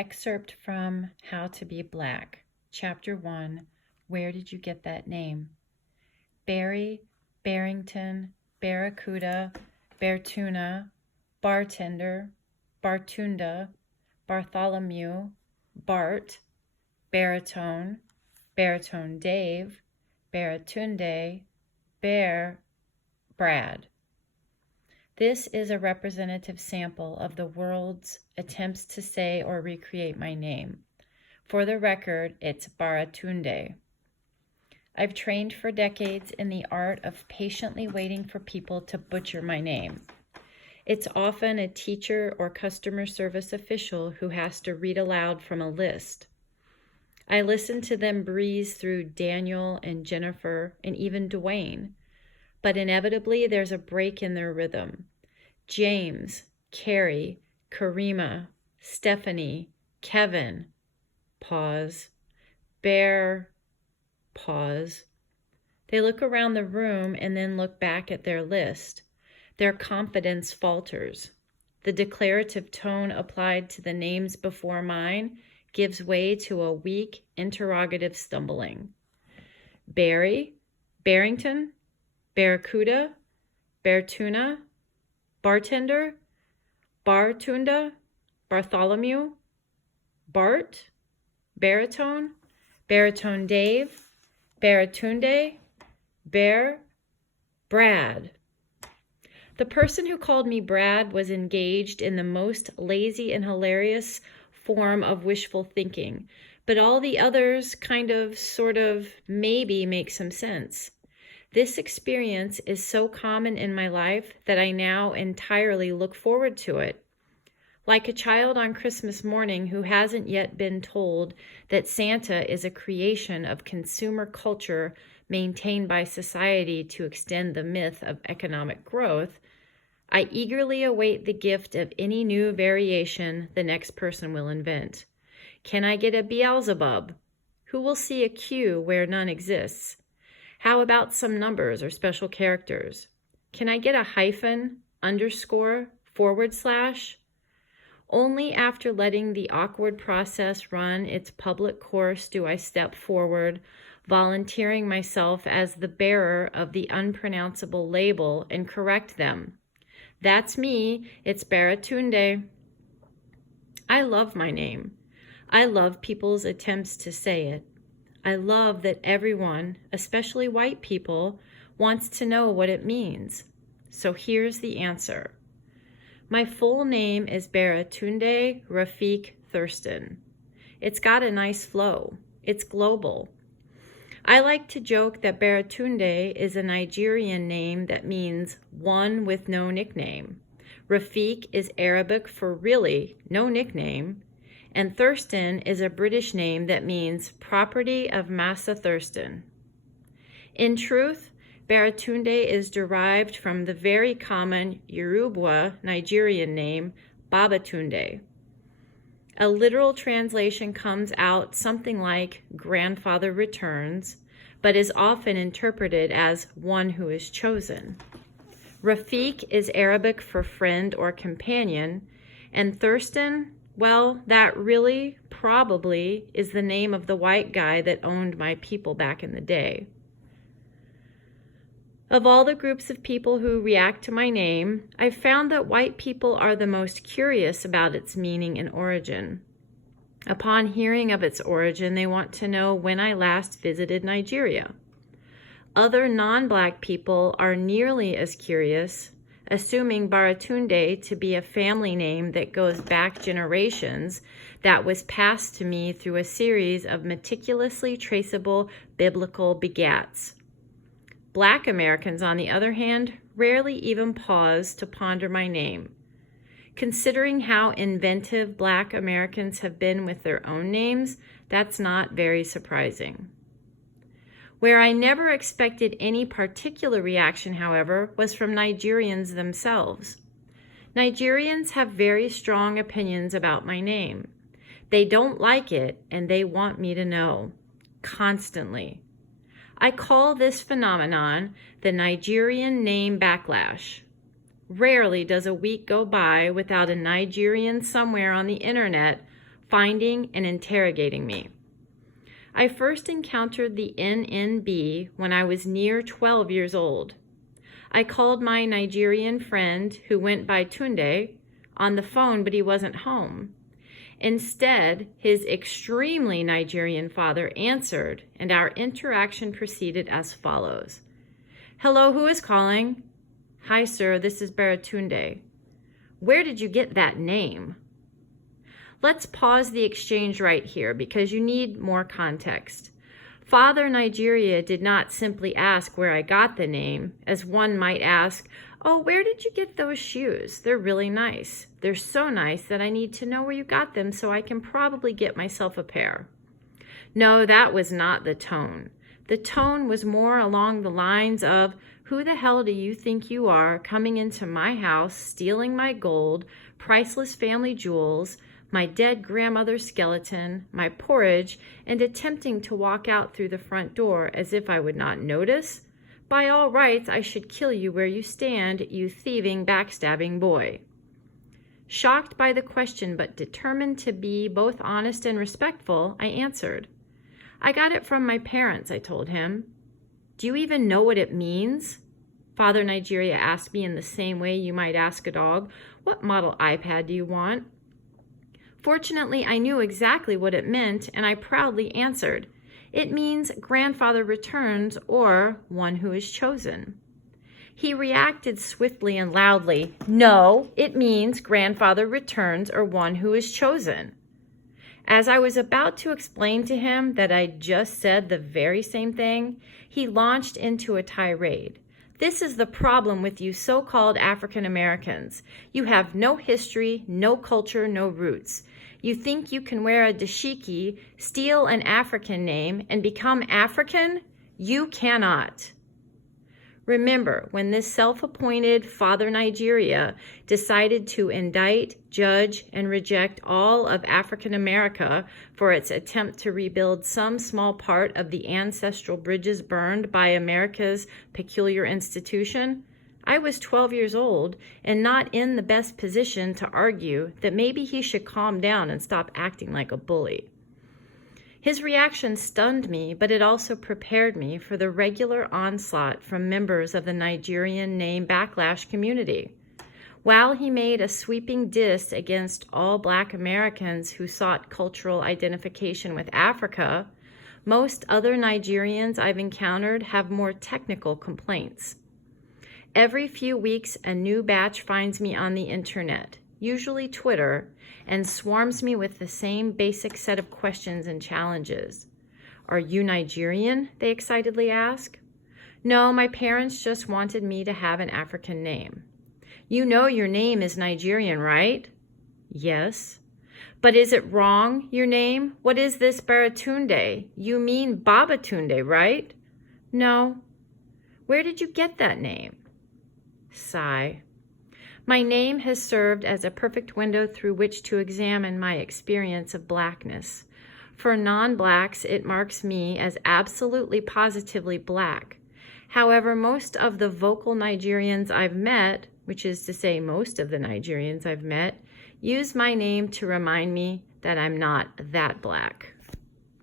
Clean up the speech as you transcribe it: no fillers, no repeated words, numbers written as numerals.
Excerpt from How to Be Black, Chapter 1, Where Did You Get That Name? Barry, Barrington, Barracuda, Beartuna, Bartender, Bartunda, Bartholomew, Bart, Baritone, Baritone Dave, Baratunde, Bear, Brad. This is a representative sample of the world's attempts to say or recreate my name. For the record, it's Baratunde. I've trained for decades in the art of patiently waiting for people to butcher my name. It's often a teacher or customer service official who has to read aloud from a list. I listen to them breeze through Daniel and Jennifer and even Dwayne, but inevitably there's a break in their rhythm. James, Carrie, Karima, Stephanie, Kevin, pause, Bear, pause. They look around the room and then look back at their list. Their confidence falters. The declarative tone applied to the names before mine gives way to a weak interrogative stumbling. Barry, Barrington, Barracuda, Beartuna, Bartender, Bartunda, Bartholomew, Bart, Baritone, Baritone Dave, Baratunde, Bear, Brad. The person who called me Brad was engaged in the most lazy and hilarious form of wishful thinking, but all the others sort of, maybe make some sense. This experience is so common in my life that I now entirely look forward to it. Like a child on Christmas morning who hasn't yet been told that Santa is a creation of consumer culture maintained by society to extend the myth of economic growth, I eagerly await the gift of any new variation the next person will invent. Can I get a Beelzebub? Who will see a Q where none exists? How about some numbers or special characters? Can I get a hyphen, underscore, /? Only after letting the awkward process run its public course do I step forward, volunteering myself as the bearer of the unpronounceable label and correct them. That's me, it's Baratunde. I love my name. I love people's attempts to say it. I love that everyone, especially white people, wants to know what it means. So here's the answer. My full name is Baratunde Rafiq Thurston. It's got a nice flow. It's global. I like to joke that Baratunde is a Nigerian name that means one with no nickname. Rafiq is Arabic for really no nickname. And Thurston is a British name that means property of Massa Thurston. In truth, Baratunde is derived from the very common Yoruba Nigerian name Babatunde. A literal translation comes out something like grandfather returns, but is often interpreted as one who is chosen. Rafiq is Arabic for friend or companion, and Thurston, well, that really probably is the name of the white guy that owned my people back in the day. Of all the groups of people who react to my name, I've found that white people are the most curious about its meaning and origin. Upon hearing of its origin, they want to know when I last visited Nigeria. Other non-black people are nearly as curious, assuming Baratunde to be a family name that goes back generations that was passed to me through a series of meticulously traceable biblical begats. Black Americans, on the other hand, rarely even pause to ponder my name. Considering how inventive Black Americans have been with their own names, that's not very surprising. Where I never expected any particular reaction, however, was from Nigerians themselves. Nigerians have very strong opinions about my name. They don't like it, and they want me to know, constantly. I call this phenomenon the Nigerian name backlash. Rarely does a week go by without a Nigerian somewhere on the internet finding and interrogating me. I first encountered the NNB when I was near 12 years old. I called my Nigerian friend, who went by Tunde, on the phone, but he wasn't home. Instead, his extremely Nigerian father answered, and our interaction proceeded as follows. "Hello, who is calling?" "Hi, sir, this is Baratunde." "Where did you get that name?" Let's pause the exchange right here because you need more context. Father Nigeria did not simply ask where I got the name, as one might ask, "Oh, where did you get those shoes? They're really nice. They're so nice that I need to know where you got them so I can probably get myself a pair." No, that was not the tone. The tone was more along the lines of, "Who the hell do you think you are, coming into my house, stealing my gold, priceless family jewels, my dead grandmother's skeleton, my porridge, and attempting to walk out through the front door as if I would not notice? By all rights, I should kill you where you stand, you thieving, backstabbing boy." Shocked by the question, but determined to be both honest and respectful, I answered. "I got it from my parents," I told him. "Do you even know what it means?" Father Nigeria asked me in the same way you might ask a dog, "What model iPad do you want?" Fortunately, I knew exactly what it meant, and I proudly answered, "It means grandfather returns, or one who is chosen." He reacted swiftly and loudly, "No, it means grandfather returns, or one who is chosen." As I was about to explain to him that I'd just said the very same thing, he launched into a tirade. "This is the problem with you so-called African Americans. You have no history, no culture, no roots. You think you can wear a dashiki, steal an African name, and become African? You cannot." Remember, when this self-appointed Father Nigeria decided to indict, judge, and reject all of African America for its attempt to rebuild some small part of the ancestral bridges burned by America's peculiar institution, I was 12 years old and not in the best position to argue that maybe he should calm down and stop acting like a bully. His reaction stunned me, but it also prepared me for the regular onslaught from members of the Nigerian name backlash community. While he made a sweeping diss against all Black Americans who sought cultural identification with Africa, most other Nigerians I've encountered have more technical complaints. Every few weeks, a new batch finds me on the internet, usually Twitter, and swarms me with the same basic set of questions and challenges. "Are you Nigerian?" they excitedly ask. "No, my parents just wanted me to have an African name." "You know your name is Nigerian, right?" "Yes." "But is it wrong, your name? What is this Baratunde? You mean Babatunde, right?" "No." "Where did you get that name?" Sigh. My name has served as a perfect window through which to examine my experience of Blackness. For non-Blacks, it marks me as absolutely positively Black. However, most of the vocal Nigerians I've met, which is to say most of the Nigerians I've met, use my name to remind me that I'm not that Black.